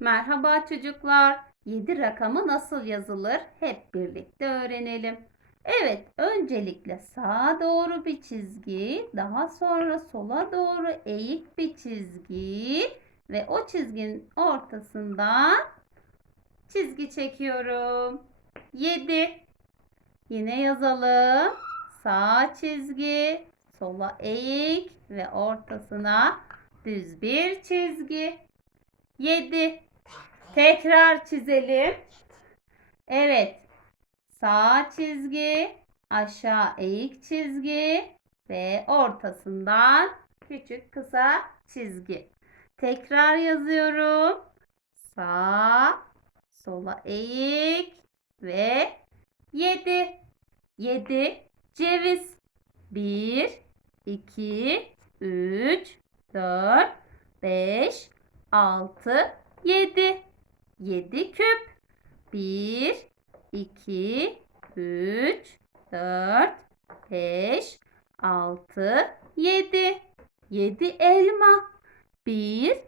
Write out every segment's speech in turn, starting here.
Merhaba çocuklar. 7 rakamı nasıl yazılır? Hep birlikte öğrenelim. Evet, öncelikle sağa doğru bir çizgi, daha sonra sola doğru eğik bir çizgi ve o çizginin ortasından çizgi çekiyorum. 7. Yine yazalım. Sağ çizgi, sola eğik ve ortasına düz bir çizgi. 7. Tekrar çizelim. Evet. Sağ çizgi, aşağı eğik çizgi ve ortasından küçük kısa çizgi. Tekrar yazıyorum. Sağ, sola eğik ve 7. 7 ceviz. 1 2 3 4 5 6 7 7 küp. 1 2 3 4 5 6 7 7 elma. 1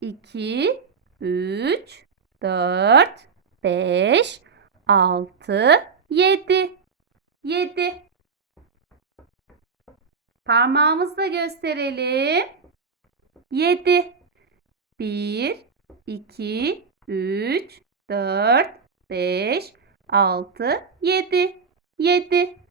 2 3 4 5 6 7 7 Parmağımızla gösterelim. 7 1 2 3 4 5 6 7 7